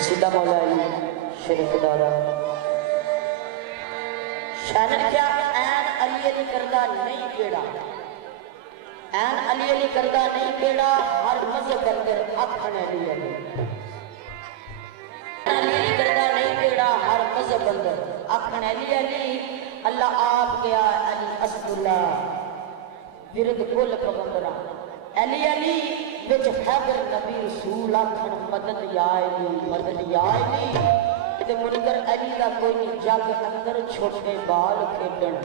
سیدھا مولا علی شریف دادا شاہد کیا این علی علی کردہ نہیں کیڑا این علی علی کردہ نہیں کیڑا ہر مذہب اندر اکھن علی علی علی علی کردہ نہیں کیڑا ہر مذہب اندر اکھن علی علی اللہ آپ کیا علی اسد اللہ ورد کل پگمبرہ علی علی وچ خیبر نبی رسول آکھن مدد یا علی تے منکر علی دا کوئی نہیں جگ اندر چھوٹے بال کھیڈن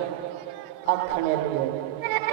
آکھن علی علی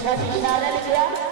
शशि नारायण लिखा